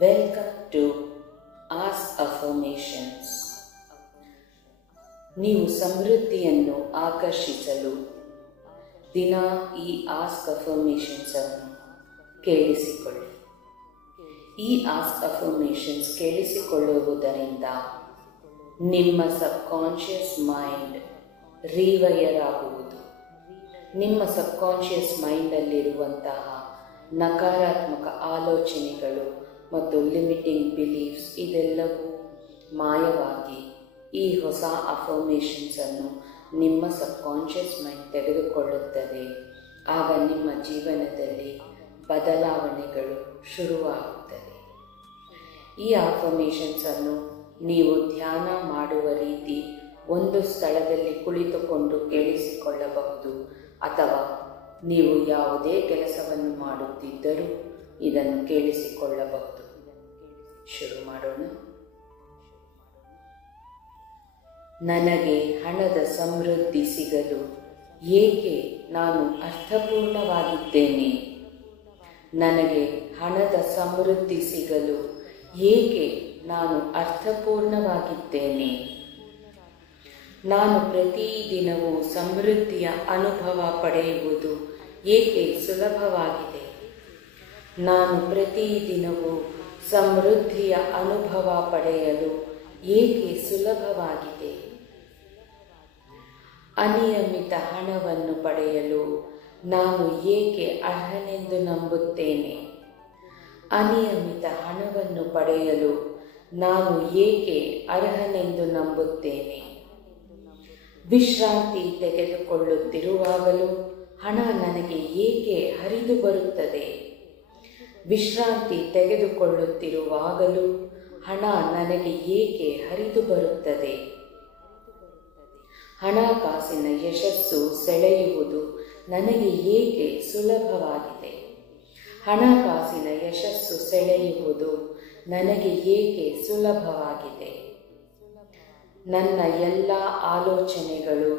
Welcome to ask affirmations. ನೀವು ಸಮೃದ್ಧಿಯನ್ನು ಆಕರ್ಷಿಸಲು ದಿನ ಈ ಆಸ್ಕ್ ಅಫರ್ಮೇಷನ್ಸ್ ಅನ್ನು ಕೇಳಿಸಿಕೊಳ್ಳಿ. ಈ ಆಸ್ಕ್ ಅಫರ್ಮೇಷನ್ಸ್ ಕೇಳಿಸಿಕೊಳ್ಳುವುದರಿಂದ ನಿಮ್ಮ ಸಬ್ಕಾನ್ಷಿಯಸ್ ಮೈಂಡ್ ರೀವೈರ್ ಆಗುವುದು. ನಿಮ್ಮ ಸಬ್ಕಾನ್ಷಿಯಸ್ ಮೈಂಡಲ್ಲಿರುವಂತಹ ನಕಾರಾತ್ಮಕ ಆಲೋಚನೆಗಳು ಮತ್ತು ಲಿಮಿಟಿಂಗ್ ಬಿಲೀಫ್ಸ್ ಇದೆಲ್ಲವೂ ಮಾಯವಾಗಿ ಈ ಹೊಸ ಅಫರ್ಮೇಷನ್ಸ್ ಅನ್ನು ನಿಮ್ಮ ಸಬ್ಕಾನ್ಷಿಯಸ್ ಮೈಂಡ್ ತೆಗೆದುಕೊಳ್ಳುತ್ತದೆ. ಆಗ ನಿಮ್ಮ ಜೀವನದಲ್ಲಿ ಬದಲಾವಣೆಗಳು ಶುರುವಾಗುತ್ತದೆ. ಈ ಅಫರ್ಮೇಷನ್ಸ್ ಅನ್ನು ನೀವು ಧ್ಯಾನ ಮಾಡುವ ರೀತಿ ಒಂದು ಸ್ಥಳದಲ್ಲಿ ಕುಳಿತುಕೊಂಡು ಕೇಳಿಸಿಕೊಳ್ಳಬಹುದು, ಅಥವಾ ನೀವು ಯಾವುದೇ ಕೆಲಸವನ್ನು ಮಾಡುತ್ತಿದ್ದರೂ ಇದನ್ನು ಕೇಳಿಸಿಕೊಳ್ಳಬಹುದು. ಶುರು ಮಾಡೋಣ. ನನಗೆ ಹಣದ ಸಮೃದ್ಧಿ ಸಿಗಲು ಏಕೆ ನಾನು ಅರ್ಥಪೂರ್ಣವಾಗಿದ್ದೇನೆ? ನನಗೆ ಹಣದ ಸಮೃದ್ಧಿ ಸಿಗಲು ಏಕೆ ನಾನು ಅರ್ಥಪೂರ್ಣವಾಗಿದ್ದೇನೆ? ನಾನು ಪ್ರತಿದಿನವೂ ಸಮೃದ್ಧಿಯ ಅನುಭವ ಪಡೆಯುವುದು ಏಕೆ ಸುಲಭವಾಗಿದೆ? ನಾನು ಪ್ರತಿದಿನವೂ ಸಮೃದ್ಧಿಯ ಅನುಭವ ಪಡೆಯಲು ಏಕೆ ಸುಲಭವಾಗಿದೆ? ಅನಿಯಮಿತ ಹಣವನ್ನು ಪಡೆಯಲು ನಾನು ಏಕೆ ಅರ್ಹನೆಂದು ನಂಬುತ್ತೇನೆ? ಅನಿಯಮಿತ ಹಣವನ್ನು ಪಡೆಯಲು ನಾನು ಏಕೆ ಅರ್ಹನೆಂದು ನಂಬುತ್ತೇನೆ? ವಿಶ್ರಾಂತಿ ತೆಗೆದುಕೊಳ್ಳುತ್ತಿರುವಾಗಲೂ ಹಣ ನನಗೆ ಏಕೆ ಹರಿದು ಬರುತ್ತದೆ? ವಿಶ್ರಾಂತಿ ತೆಗೆದುಕೊಳ್ಳುತ್ತಿರುವಾಗಲೂ ಹಣ ನನಗೆ ಏಕೆ ಹರಿದು ಬರುತ್ತದೆ? ಹಣಕಾಸಿನ ಯಶಸ್ಸು ಸೆಳೆಯುವುದು ನನಗೆ ಏಕೆ ಸುಲಭವಾಗಿದೆ? ಹಣಕಾಸಿನ ಯಶಸ್ಸು ಸೆಳೆಯುವುದು ನನಗೆ ಏಕೆ ಸುಲಭವಾಗಿದೆ? ನನ್ನ ಎಲ್ಲ ಆಲೋಚನೆಗಳು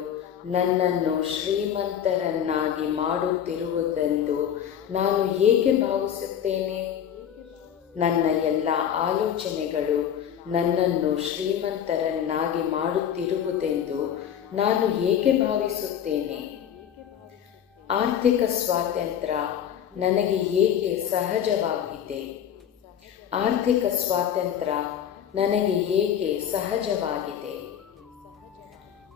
ನನ್ನನ್ನು ಶ್ರೀಮಂತರನ್ನಾಗಿ ಮಾಡುತ್ತಿರುವುದೆಂದು ನಾನು ಏಕೆ ಭಾವಿಸುತ್ತೇನೆ? ನನ್ನ ಎಲ್ಲ ಆಲೋಚನೆಗಳು ನನ್ನನ್ನು ಶ್ರೀಮಂತರನ್ನಾಗಿ ಮಾಡುತ್ತಿರುವುದೆಂದು ನಾನು ಏಕೆ ಭಾವಿಸುತ್ತೇನೆ? ಆರ್ಥಿಕ ಸ್ವಾತಂತ್ರ್ಯ ನನಗೆ ಏಕೆ ಸಹಜವಾಗಿದೆ? ಆರ್ಥಿಕ ಸ್ವಾತಂತ್ರ್ಯ ನನಗೆ ಏಕೆ ಸಹಜವಾಗಿದೆ?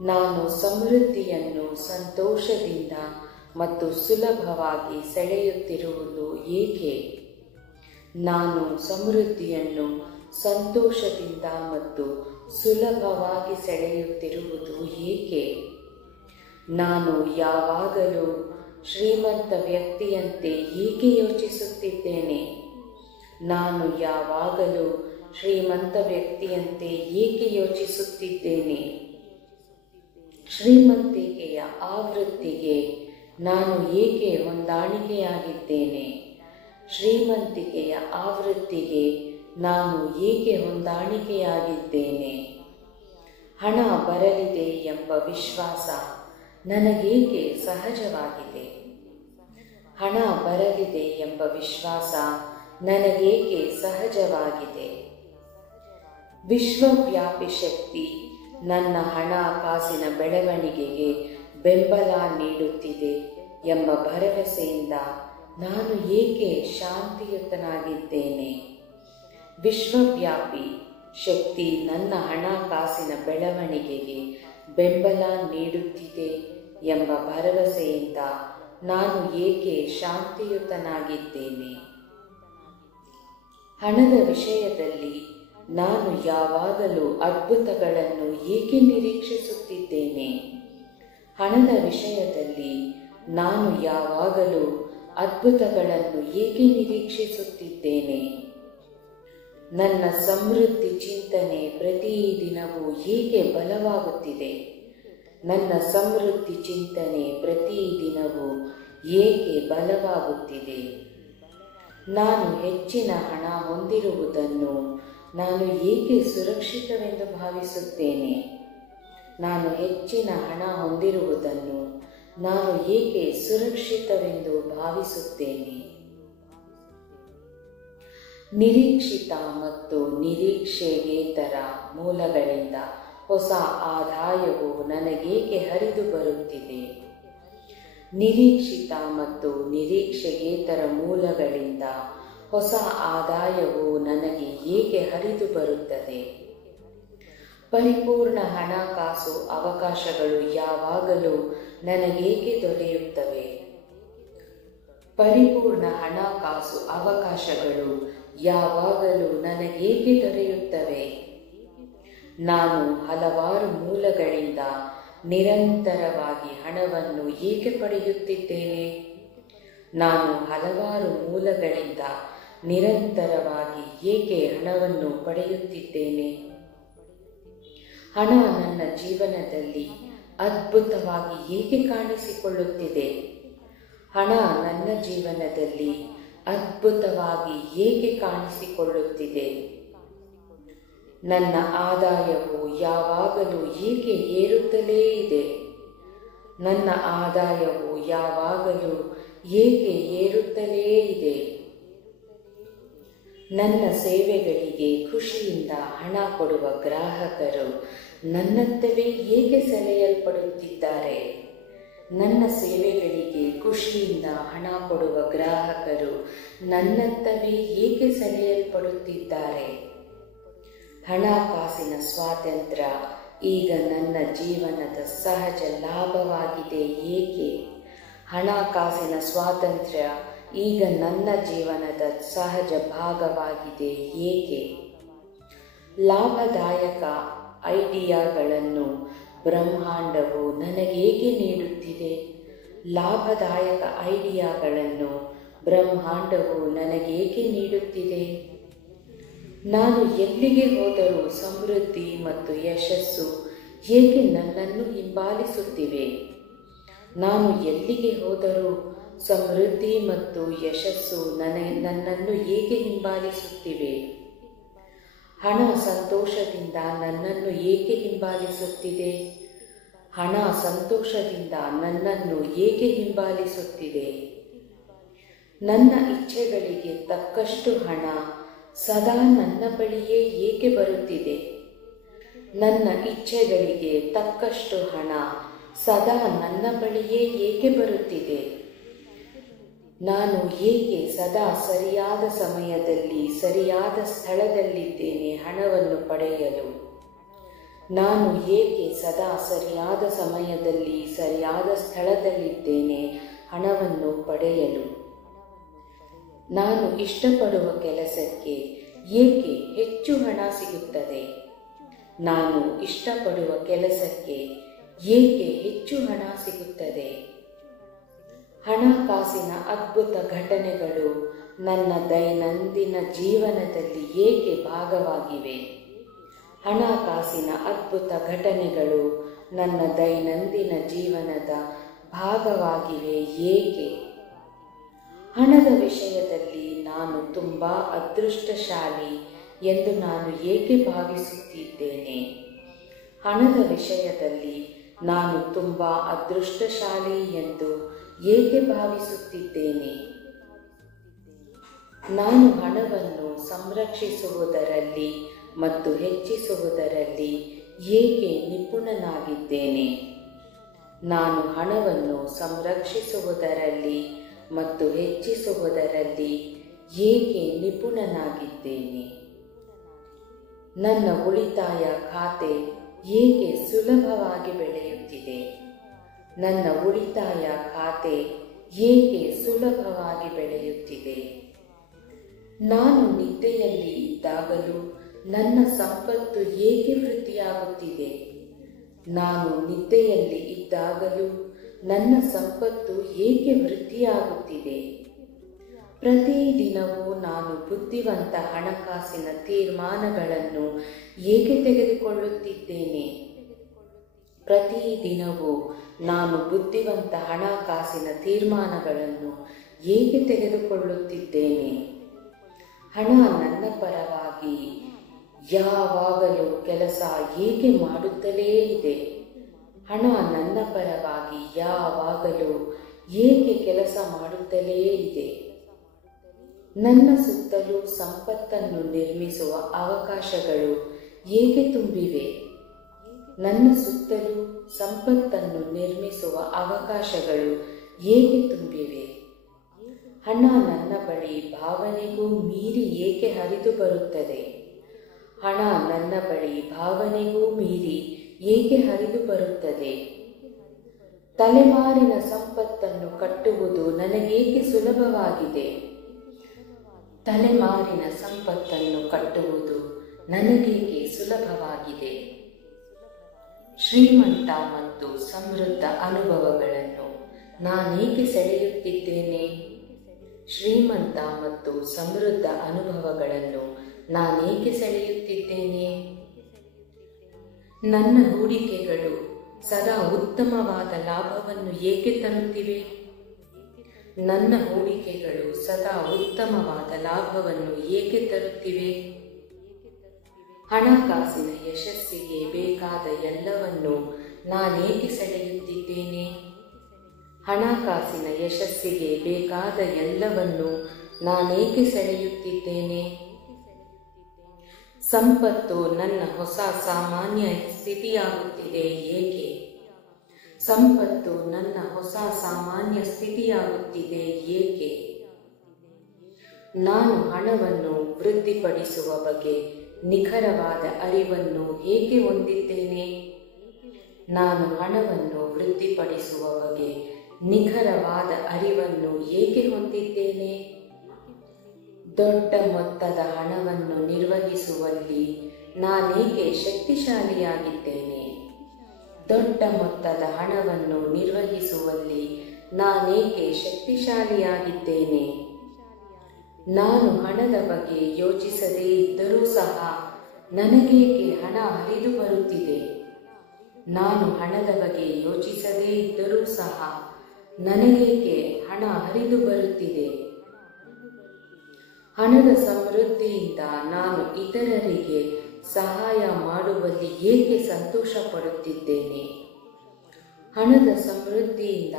ನಾನು ಸಮೃದ್ಧಿಯನ್ನು ಸಂತೋಷದಿಂದ ಮತ್ತು ಸುಲಭವಾಗಿ ಸೆಳೆಯುತ್ತಿರುವುದು ಏಕೆ? ನಾನು ಸಮೃದ್ಧಿಯನ್ನು ಸಂತೋಷದಿಂದ ಮತ್ತು ಸುಲಭವಾಗಿ ಸೆಳೆಯುತ್ತಿರುವುದು ಏಕೆ? ನಾನು ಯಾವಾಗಲೂ ಶ್ರೀಮಂತ ವ್ಯಕ್ತಿಯಂತೆ ಏಕೆ ಯೋಚಿಸುತ್ತಿದ್ದೇನೆ? ನಾನು ಯಾವಾಗಲೂ ಶ್ರೀಮಂತ ವ್ಯಕ್ತಿಯಂತೆ ಏಕೆ ಯೋಚಿಸುತ್ತಿದ್ದೇನೆ? ಶ್ರೀಮಂತಿಕೆಯ ಆವೃತ್ತಿಗೆ ನಾನು ಏಕೆ ಹೊಂದಾಣಿಕೆಯಾಗಿದ್ದೇನೆ? ಶ್ರೀಮಂತಿಕೆಯ ಆವೃತ್ತಿಗೆ ನಾನು ಏಕೆ ಹೊಂದಾಣಿಕೆಯಾಗಿದ್ದೇನೆ? ಹಣ ಬರಲಿದೆ ಎಂಬ ವಿಶ್ವಾಸ ನನಗೇಕೆ ಸಹಜವಾಗಿದೆ? ಹಣ ಬರಲಿದೆ ಎಂಬ ವಿಶ್ವಾಸ ನನಗೇಕೆ ಸಹಜವಾಗಿದೆ? ವಿಶ್ವವ್ಯಾಪಿ ಶಕ್ತಿ ನನ್ನ ಹಣಕಾಸಿನ ಬೆಳವಣಿಗೆಗೆ ಬೆಂಬಲ ನೀಡುತ್ತಿದೆ ಎಂಬ ಭರವಸೆಯಿಂದ ನಾನು ಏಕೆ ಶಾಂತಿಯುತನಾಗಿದ್ದೇನೆ? ವಿಶ್ವವ್ಯಾಪಿ ಶಕ್ತಿ ನನ್ನ ಹಣಕಾಸಿನ ಬೆಳವಣಿಗೆಗೆ ಬೆಂಬಲ ನೀಡುತ್ತಿದೆ ಎಂಬ ಭರವಸೆಯಿಂದ ನಾನು ಏಕೆ ಶಾಂತಿಯುತನಾಗಿದ್ದೇನೆ? ಹಣದ ವಿಷಯದಲ್ಲಿ ನಾನು ಯಾವಾಗಲೂ ಅದ್ಭುತಗಳನ್ನು ಏಕೆ ನಿರೀಕ್ಷಿಸುತ್ತಿದ್ದೇನೆ? ಹಣದ ವಿಷಯದಲ್ಲಿ ನಾನು ಯಾವಾಗಲೂ ಅದ್ಭುತಗಳನ್ನು ಏಕೆ ನಿರೀಕ್ಷಿಸುತ್ತಿದ್ದೇನೆ? ನನ್ನ ಸಮೃದ್ಧಿ ಚಿಂತನೆ ಪ್ರತಿದಿನವೂ ಏಕೆ ಬಲವಾಗುತ್ತಿದೆ? ನನ್ನ ಸಮೃದ್ಧಿ ಚಿಂತನೆ ಪ್ರತಿದಿನವೂ ಏಕೆ ಬಲವಾಗುತ್ತಿದೆ? ನಾನು ಹೆಚ್ಚಿನ ಹಣ ಹೊಂದಿರುವುದನ್ನು ನಾನು ಏಕೆ ಸುರಕ್ಷಿತವೆಂದು ಭಾವಿಸುತ್ತೇನೆ? ನಾನು ಹೆಚ್ಚಿನ ಹಣ ಹೊಂದಿರುವುದನ್ನು ನಾನು ಏಕೆ ಸುರಕ್ಷಿತವೆಂದು ಭಾವಿಸುತ್ತೇನೆ? ನಿರೀಕ್ಷಿತ ಮತ್ತು ನಿರೀಕ್ಷೆಯೇತರ ಮೂಲಗಳಿಂದ ಹೊಸ ಆದಾಯವು ನನಗೇಕೆ ಹರಿದು ಬರುತ್ತಿದೆ? ನಿರೀಕ್ಷಿತ ಮತ್ತು ನಿರೀಕ್ಷೆಯೇತರ ಮೂಲಗಳಿಂದ ಹೊಸ ಆದಾಯವು ನನಗೆ ಏಕೆ ಹರಿದು ಬರುತ್ತದೆ? ಪರಿಪೂರ್ಣ ಹಣಕಾಸು ಅವಕಾಶಗಳು ಯಾವಾಗಲೂ ನನಗೇಕೆ ದೊರೆಯುತ್ತವೆ? ಪರಿಪೂರ್ಣ ಹಣಕಾಸು ಅವಕಾಶಗಳು ಯಾವಾಗಲೂ ನನಗೇಕೆ ದೊರೆಯುತ್ತವೆ? ನಾನು ಹಲವಾರು ಮೂಲಗಳಿಂದ ನಿರಂತರವಾಗಿ ಹಣವನ್ನು ಏಕೆ ಪಡೆಯುತ್ತಿದ್ದೇನೆ? ನಾನು ಹಲವಾರು ಮೂಲಗಳಿಂದ ನಿರಂತರವಾಗಿ ಏಕೆ ಹಣವನ್ನು ಪಡೆಯುತ್ತಿದ್ದೇನೆ? ಹಣ ನನ್ನ ಜೀವನದಲ್ಲಿ ಅದ್ಭುತವಾಗಿ ಏಕೆ ಕಾಣಿಸಿಕೊಳ್ಳುತ್ತಿದೆ? ಹಣ ನನ್ನ ಜೀವನದಲ್ಲಿ ಅದ್ಭುತವಾಗಿ ಏಕೆ ಕಾಣಿಸಿಕೊಳ್ಳುತ್ತಿದೆ? ನನ್ನ ಆದಾಯವು ಯಾವಾಗಲೂ ಏಕೆ ಏರುತ್ತಲೇ ಇದೆ? ನನ್ನ ಆದಾಯವು ಯಾವಾಗಲೂ ಏಕೆ ಏರುತ್ತಲೇ ಇದೆ? ನನ್ನ ಸೇವೆಗಳಿಗೆ ಖುಷಿಯಿಂದ ಹಣ ಕೊಡುವ ಗ್ರಾಹಕರು ನನ್ನತ್ತವೇ ಏಕೆ ಸೆಳೆಯಲ್ಪಡುತ್ತಿದ್ದಾರೆ? ನನ್ನ ಸೇವೆಗಳಿಗೆ ಖುಷಿಯಿಂದ ಹಣ ಕೊಡುವ ಗ್ರಾಹಕರು ನನ್ನತ್ತವೇ ಏಕೆ ಸೆಳೆಯಲ್ಪಡುತ್ತಿದ್ದಾರೆ? ಹಣಕಾಸಿನ ಸ್ವಾತಂತ್ರ್ಯ ಈಗ ನನ್ನ ಜೀವನದ ಸಹಜ ಲಾಭವಾಗಿದೆ ಏಕೆ? ಹಣಕಾಸಿನ ಸ್ವಾತಂತ್ರ್ಯ ಈಗ ನನ್ನ ಜೀವನದ ಸಹಜ ಭಾಗವಾಗಿದೆ ಏಕೆ? ಲಾಭದಾಯಕ ಐಡಿಯಾಗಳನ್ನು ಬ್ರಹ್ಮಾಂಡವು ನನಗೇಕೆ ನೀಡುತ್ತಿದೆ? ಲಾಭದಾಯಕ ಐಡಿಯಾಗಳನ್ನು ಬ್ರಹ್ಮಾಂಡವು ನನಗೇಕೆ ನೀಡುತ್ತಿದೆ? ನಾನು ಎಲ್ಲಿಗೆ ಹೋದರೂ ಸಮೃದ್ಧಿ ಮತ್ತು ಯಶಸ್ಸು ಏಕೆ ನನ್ನನ್ನು ಹಿಂಬಾಲಿಸುತ್ತಿವೆ? ನಾನು ಎಲ್ಲಿಗೆ ಹೋದರೂ ಸಮೃದ್ಧಿ ಮತ್ತು ಯಶಸ್ಸು ನನ್ನನ್ನು ಏಕೆ ಹಿಂಬಾಲಿಸುತ್ತಿವೆ? ಹಣ ಸಂತೋಷದಿಂದ ನನ್ನನ್ನು ಏಕೆ ಹಿಂಬಾಲಿಸುತ್ತಿದೆ? ಹಣ ಸಂತೋಷದಿಂದ ನನ್ನನ್ನು ಏಕೆ ಹಿಂಬಾಲಿಸುತ್ತಿದೆ? ನನ್ನ ಇಚ್ಛೆಗಳಿಗೆ ತಕ್ಕಷ್ಟು ಹಣ ಸದಾ ನನ್ನ ಬಳಿಯೇ ಏಕೆ ಬರುತ್ತಿದೆ? ನನ್ನ ಇಚ್ಛೆಗಳಿಗೆ ತಕ್ಕಷ್ಟು ಹಣ ಸದಾ ನನ್ನ ಬಳಿಯೇ ಏಕೆ ಬರುತ್ತಿದೆ? ನಾನು ಏಕೆ ಸದಾ ಸರಿಯಾದ ಸಮಯದಲ್ಲಿ ಸರಿಯಾದ ಸ್ಥಳದಲ್ಲಿದ್ದೇನೆ ಹಣವನ್ನು ಪಡೆಯಲು? ನಾನು ಏಕೆ ಸದಾ ಸರಿಯಾದ ಸಮಯದಲ್ಲಿ ಸರಿಯಾದ ಸ್ಥಳದಲ್ಲಿದ್ದೇನೆ ಹಣವನ್ನು ಪಡೆಯಲು? ನಾನು ಇಷ್ಟಪಡುವ ಕೆಲಸಕ್ಕೆ ಏಕೆ ಹೆಚ್ಚು ಹಣ ಸಿಗುತ್ತದೆ? ನಾನು ಇಷ್ಟಪಡುವ ಕೆಲಸಕ್ಕೆ ಏಕೆ ಹೆಚ್ಚು ಹಣ ಸಿಗುತ್ತದೆ? ಹಣಕಾಸಿನ ಅದ್ಭುತ ಘಟನೆಗಳು ನನ್ನ ದೈನಂದಿನ ಜೀವನದಲ್ಲಿ ಏಕೆ ಭಾಗವಾಗಿವೆ? ಹಣಕಾಸಿನ ಅದ್ಭುತ ಘಟನೆಗಳು ನನ್ನ ದೈನಂದಿನ ಜೀವನದ ಭಾಗವಾಗಿವೆ ಏಕೆ? ಹಣದ ವಿಷಯದಲ್ಲಿ ನಾನು ತುಂಬಾ ಅದೃಷ್ಟಶಾಲಿ ಎಂದು ನಾನು ಏಕೆ ಭಾವಿಸುತ್ತಿದ್ದೇನೆ? ಹಣದ ವಿಷಯದಲ್ಲಿ ನಾನು ತುಂಬಾ ಅದೃಷ್ಟಶಾಲಿ ಎಂದು ಏಕೆ ಭಾವಿಸುತ್ತಿದ್ದೇನೆ? ನಾನು ಹಣವನ್ನು ಸಂರಕ್ಷಿಸುವುದರಲ್ಲಿ ಮತ್ತು ಹೆಚ್ಚಿಸುವುದರಲ್ಲಿ ಏಕೆ ನಿಪುಣನಾಗಿದ್ದೇನೆ? ನಾನು ಹಣವನ್ನು ಸಂರಕ್ಷಿಸುವುದರಲ್ಲಿ ಮತ್ತು ಹೆಚ್ಚಿಸುವುದರಲ್ಲಿ ಏಕೆ ನಿಪುಣನಾಗಿದ್ದೇನೆ? ನನ್ನ ಉಳಿತಾಯ ಖಾತೆ ಏಕೆ ಸುಲಭವಾಗಿ ಬೆಳೆಯುತ್ತಿದೆ? ನನ್ನ ಉಳಿತಾಯ ಖಾತೆ ಏಕೆ ಸುಲಭವಾಗಿ ಬೆಳೆಯುತ್ತಿದೆ? ನಾನು ನಿದ್ದೆಯಲ್ಲಿ ಇದ್ದಾಗಲೂ ನನ್ನ ಸಂಪತ್ತು ಏಕೆ ವೃದ್ಧಿಯಾಗುತ್ತಿದೆ? ನಾನು ನಿದ್ದೆಯಲ್ಲಿ ಇದ್ದಾಗಲೂ ನನ್ನ ಸಂಪತ್ತು ಏಕೆ ವೃದ್ಧಿಯಾಗುತ್ತಿದೆ? ಪ್ರತಿದಿನವೂ ನಾನು ಬುದ್ಧಿವಂತ ಹಣಕಾಸಿನ ತೀರ್ಮಾನಗಳನ್ನು ಏಕೆ ತೆಗೆದುಕೊಳ್ಳುತ್ತಿದ್ದೇನೆ? ಪ್ರತಿದಿನವೂ ನಾನು ಬುದ್ಧಿವಂತ ಹಣಕಾಸಿನ ತೀರ್ಮಾನಗಳನ್ನು ಏಕೆ ತೆಗೆದುಕೊಳ್ಳುತ್ತಿದ್ದೇನೆ? ಹಣ ನನ್ನ ಪರವಾಗಿ ಯಾವಾಗಲೂ ಕೆಲಸ ಏಕೆ ಮಾಡುತ್ತಲೇ ಇದೆ? ಹಣ ನನ್ನ ಪರವಾಗಿ ಯಾವಾಗಲೂ ಏಕೆ ಕೆಲಸ ಮಾಡುತ್ತಲೇ ಇದೆ? ನನ್ನ ಸುತ್ತಲೂ ಸಂಪತ್ತನ್ನು ನಿರ್ಮಿಸುವ ಅವಕಾಶಗಳು ಏಕೆ ತುಂಬಿವೆ? ನನ್ನ ಸುತ್ತಲೂ ಸಂಪತ್ತನ್ನು ನಿರ್ಮಿಸುವ ಅವಕಾಶಗಳು ಏಕೆ ತುಂಬಿವೆ? ಹಣ ನನ್ನ ಬಳಿ ಭಾವನೆಗೂ ಮೀರಿ ಏಕೆ ಹರಿದು ಬರುತ್ತದೆ? ಹಣ ನನ್ನ ಬಳಿ ಭಾವನೆಗೂ ಮೀರಿ ಏಕೆ ಹರಿದು ಬರುತ್ತದೆ? ತಲೆಮಾರಿನ ಸಂಪತ್ತನ್ನು ಕಟ್ಟುವುದು ನನಗೇಕೆ ಸುಲಭವಾಗಿದೆ? ತಲೆಮಾರಿನ ಸಂಪತ್ತನ್ನು ಕಟ್ಟುವುದು ನನಗೇಕೆ ಸುಲಭವಾಗಿದೆ? ಶ್ರೀಮಂತ ಮತ್ತು ಸಮೃದ್ಧ ಅನುಭವಗಳನ್ನು ನಾನೇಕೆ ಸೆಳೆಯುತ್ತಿದ್ದೇನೆ? ಶ್ರೀಮಂತ ಮತ್ತು ಸಮೃದ್ಧ ಅನುಭವಗಳನ್ನು ನಾನೇಕೆ ಸೆಳೆಯುತ್ತಿದ್ದೇನೆ? ನನ್ನ ಹೂಡಿಕೆಗಳು ಸದಾ ಉತ್ತಮವಾದ ಲಾಭವನ್ನು ಏಕೆ ತರುತ್ತಿವೆ? ನನ್ನ ಹೂಡಿಕೆಗಳು ಸದಾ ಉತ್ತಮವಾದ ಲಾಭವನ್ನು ಏಕೆ ತರುತ್ತಿವೆ? ಹಣಕಾಸಿನ ಯಶಸ್ಸಿಗೆ ಬೇಕಾದ ಎಲ್ಲವನ್ನು ನಾನೇಕೆ ಸೆಳೆಯುತ್ತಿದ್ದೇನೆ? ಹಣಕಾಸಿನ ಯಶಸ್ಸಿಗೆ ಬೇಕಾದ ಎಲ್ಲವನ್ನು ನಾನೇಕೆ ಸೆಳೆಯುತ್ತಿದ್ದೇನೆ? ಸಂಪತ್ತು ನನ್ನ ಹೊಸ ಸಾಮಾನ್ಯ ಸ್ಥಿತಿಯಾಗುತ್ತಿದೆ ಏಕೆ? ಸಂಪತ್ತು ನನ್ನ ಹೊಸ ಸಾಮಾನ್ಯ ಸ್ಥಿತಿಯಾಗುತ್ತಿದೆ ಏಕೆ? ನಾನು ಹಣವನ್ನು ವೃದ್ಧಿಪಡಿಸುವ ಬಗ್ಗೆ ನಿಖರವಾದ ಅರಿವನ್ನು ಏಕೆ ಹೊಂದಿದ್ದೇನೆ? ನಾನು ಹಣವನ್ನು ವೃದ್ಧಿಪಡಿಸುವ ಬಗ್ಗೆ ನಿಖರವಾದ ಅರಿವನ್ನು ಏಕೆ ಹೊಂದಿದ್ದೇನೆ? ದೊಡ್ಡ ಮೊತ್ತದ ಹಣವನ್ನು ನಿರ್ವಹಿಸುವಲ್ಲಿ ನಾನೇಕೆ ಶಕ್ತಿಶಾಲಿಯಾಗಿದ್ದೇನೆ? ದೊಡ್ಡ ಮೊತ್ತದ ಹಣವನ್ನು ನಿರ್ವಹಿಸುವಲ್ಲಿ ನಾನೇಕೆ ಶಕ್ತಿಶಾಲಿಯಾಗಿದ್ದೇನೆ? ನಾನು ಹಣದ ಬಗ್ಗೆ ಯೋಚಿಸದೇ ಇದ್ದರೂ ಸಹ ನನಗೇಕೆ ಹಣ ಹರಿದು ಬರುತ್ತಿದೆ? ನಾನು ಹಣದ ಬಗ್ಗೆ ಯೋಚಿಸದೇ ಇದ್ದರೂ ಸಹ ನನಗೇಕೆ ಹಣ ಹರಿದು ಬರುತ್ತಿದೆ? ಹಣದ ಸಮೃದ್ಧಿಯಿಂದ ನಾನು ಇತರರಿಗೆ ಸಹಾಯ ಮಾಡುವಲ್ಲಿ ಏಕೆ ಸಂತೋಷ ಪಡುತ್ತಿದ್ದೇನೆ? ಹಣದ ಸಮೃದ್ಧಿಯಿಂದ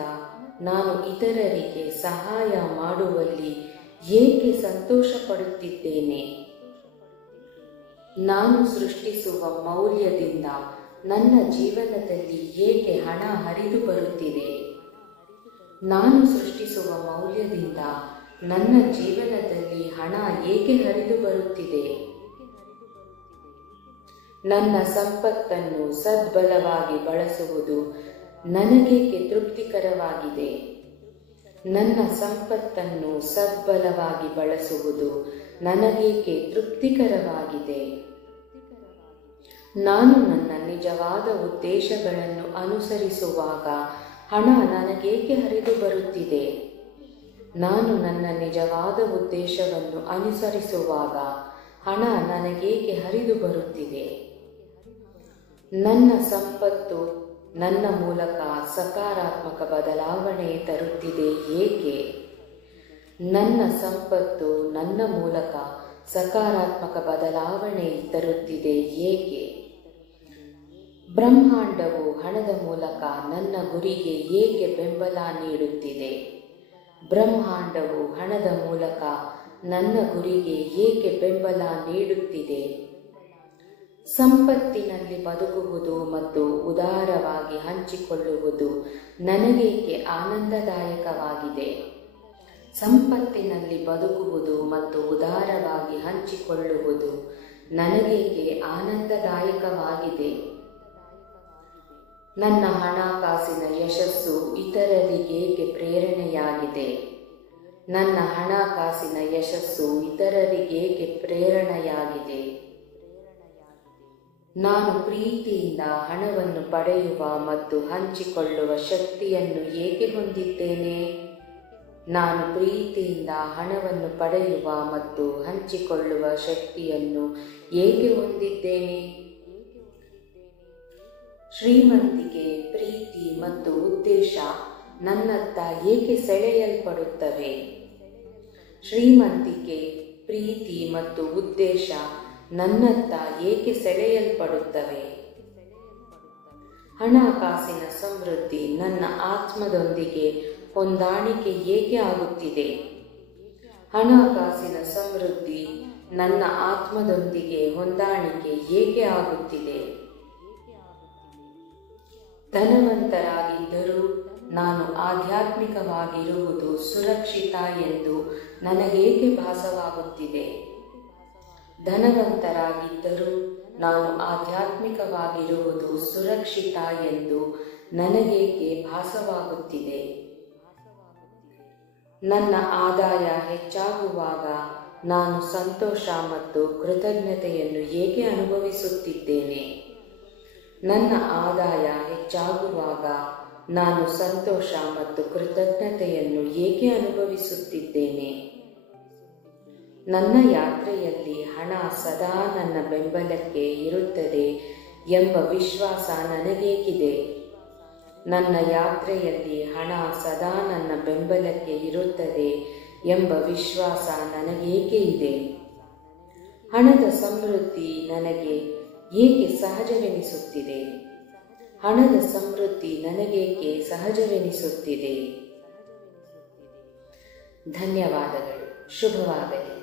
ನಾನು ಇತರರಿಗೆ ಸಹಾಯ ಮಾಡುವಲ್ಲಿ ಏಕೆ ಸಂತೋಷ ಪಡುತ್ತಿದ್ದೇನೆ? ನಾನು ಸೃಷ್ಟಿಸುವ ಮೌಲ್ಯದಿಂದ ನನ್ನ ಜೀವನದಲ್ಲಿ ಏಕೆ ಹಣ ಹರಿದು ಬರುತ್ತಿದೆ? ನಾನು ಸೃಷ್ಟಿಸುವ ಮೌಲ್ಯದಿಂದ ನನ್ನ ಜೀವನದಲ್ಲಿ ಹಣ ಏಕೆ ಹರಿದು ಬರುತ್ತಿದೆ? ನನ್ನ ಸಂಪತ್ತನ್ನು ಸದ್ಬಲವಾಗಿ ಬಳಸುವುದು ನನಗೇಕೆ ತೃಪ್ತಿಕರವಾಗಿದೆ? ನನ್ನ ಸಂಪತ್ತನ್ನು ಸದ್ಬಲವಾಗಿ ಬಳಸುವುದು ನನಗೇಕೆ ತೃಪ್ತಿಕರವಾಗಿದೆ? ನಾನು ನನ್ನ ನಿಜವಾದ ಉದ್ದೇಶಗಳನ್ನು ಅನುಸರಿಸುವಾಗ ಹಣ ನನಗೇಕೆ ಹರಿದು ಬರುತ್ತಿದೆ? ನಾನು ನನ್ನ ನಿಜವಾದ ಉದ್ದೇಶವನ್ನು ಅನುಸರಿಸುವಾಗ ಹಣ ನನಗೇಕೆ ಹರಿದು ಬರುತ್ತಿದೆ? ನನ್ನ ಸಂಪತ್ತು ನನ್ನ ಮೂಲಕ ಸಕಾರಾತ್ಮಕ ಬದಲಾವಣೆ ತರುತ್ತಿದೆ ಏಕೆ? ನನ್ನ ಸಂಪತ್ತು ನನ್ನ ಮೂಲಕ ಸಕಾರಾತ್ಮಕ ಬದಲಾವಣೆ ತರುತ್ತಿದೆ ಏಕೆ? ಬ್ರಹ್ಮಾಂಡವು ಹಣದ ಮೂಲಕ ನನ್ನ ಗುರಿಗೆ ಏಕೆ ಬೆಂಬಲ ನೀಡುತ್ತಿದೆ? ಬ್ರಹ್ಮಾಂಡವು ಹಣದ ಮೂಲಕ ನನ್ನ ಗುರಿಗೆ ಏಕೆ ಬೆಂಬಲ ನೀಡುತ್ತಿದೆ? ಸಂಪತ್ತಿನಲ್ಲಿ ಬದುಕುವುದು ಮತ್ತು ಉದಾರವಾಗಿ ಹಂಚಿಕೊಳ್ಳುವುದು ನನಗೇಕೆ ಆನಂದದಾಯಕವಾಗಿದೆ? ಸಂಪತ್ತಿನಲ್ಲಿ ಬದುಕುವುದು ಮತ್ತು ಉದಾರವಾಗಿ ಹಂಚಿಕೊಳ್ಳುವುದು ನನಗೇಕೆ ಆನಂದದಾಯಕವಾಗಿದೆ? ನನ್ನ ಹಣಕಾಸಿನ ಯಶಸ್ಸು ಇತರರಿಗೇಕೆ ಪ್ರೇರಣೆಯಾಗಿದೆ? ನನ್ನ ಹಣಕಾಸಿನ ಯಶಸ್ಸು ಇತರರಿಗೇಕೆ ಪ್ರೇರಣೆಯಾಗಿದೆ? ನಾನು ಪ್ರೀತಿಯಿಂದ ಹಣವನ್ನು ಪಡೆಯುವ ಮತ್ತು ಹಂಚಿಕೊಳ್ಳುವ ಶಕ್ತಿಯನ್ನು ಏಕೆ ಹೊಂದಿದ್ದೇನೆ? ನಾನು ಪ್ರೀತಿಯಿಂದ ಹಣವನ್ನು ಪಡೆಯುವ ಮತ್ತು ಹಂಚಿಕೊಳ್ಳುವ ಶಕ್ತಿಯನ್ನು ಏಕೆ ಹೊಂದಿದ್ದೇನೆ? ಶ್ರೀಮಂತಿಕೆ, ಪ್ರೀತಿ ಮತ್ತು ಉದ್ದೇಶ ನನ್ನತ್ತ ಏಕೆ ಸೆಳೆಯಲ್ಪಡುತ್ತವೆ? ಶ್ರೀಮಂತಿಕೆ, ಪ್ರೀತಿ ಮತ್ತು ಉದ್ದೇಶ ನನ್ನತ್ತ ಏಕೆ ಸೆಳೆಯಲ್ಪಡುತ್ತವೆ? ಹಣಕಾಸಿನ ಸಮೃದ್ಧಿ ನನ್ನ ಆತ್ಮದೊಂದಿಗೆ ಹೊಂದಾಣಿಕೆ ಏಕೆ ಆಗುತ್ತಿದೆ? ಹಣಕಾಸಿನ ಸಮೃದ್ಧಿ ನನ್ನ ಆತ್ಮದೊಂದಿಗೆ ಹೊಂದಾಣಿಕೆ ಏಕೆ ಆಗುತ್ತಿದೆ? ಧನವಂತರಾಗಿದ್ದರೂ ನಾನು ಆಧ್ಯಾತ್ಮಿಕವಾಗಿರುವುದು ಸುರಕ್ಷಿತ ಎಂದು ನನಗೇಕೆ ಭಾಸವಾಗುತ್ತಿದೆ? ಧನವಂತರಾಗಿದ್ದರೂ ನಾನು ಆಧ್ಯಾತ್ಮಿಕವಾಗಿರುವುದು ಸುರಕ್ಷಿತ ಎಂದು ನನಗೇಕೆ ಭಾಸವಾಗುತ್ತಿದೆ? ನನ್ನ ಆದಾಯ ಹೆಚ್ಚಾಗುವಾಗ ನಾನು ಸಂತೋಷ ಮತ್ತು ಕೃತಜ್ಞತೆಯನ್ನು ಏಕೆ ಅನುಭವಿಸುತ್ತಿದ್ದೇನೆ? ನನ್ನ ಆದಾಯ ಹೆಚ್ಚಾಗುವಾಗ ನಾನು ಸಂತೋಷ ಮತ್ತು ಕೃತಜ್ಞತೆಯನ್ನು ಏಕೆ ಅನುಭವಿಸುತ್ತಿದ್ದೇನೆ? ನನ್ನ ಯಾತ್ರೆಯಲ್ಲಿ ಹಣ ಸದಾ ನನ್ನ ಬೆಂಬಲಕ್ಕೆ ಇರುತ್ತದೆ ಎಂಬ ವಿಶ್ವಾಸ ನನಗೇಕಿದೆ? ನನ್ನ ಯಾತ್ರೆಯಲ್ಲಿ ಹಣ ಸದಾ ನನ್ನ ಬೆಂಬಲಕ್ಕೆ ಇರುತ್ತದೆ ಎಂಬ ವಿಶ್ವಾಸ ನನಗೇಕೆ ಇದೆ? ಹಣದ ಸಮೃದ್ಧಿ ನನಗೆ ಏಕೆ ಸಹಜವೆನಿಸುತ್ತಿದೆ? ಹಣದ ಸಮೃದ್ಧಿ ನನಗೇಕೆ ಸಹಜವೆನಿಸುತ್ತಿದೆ? ಧನ್ಯವಾದಗಳು. ಶುಭವಾಗಲಿ.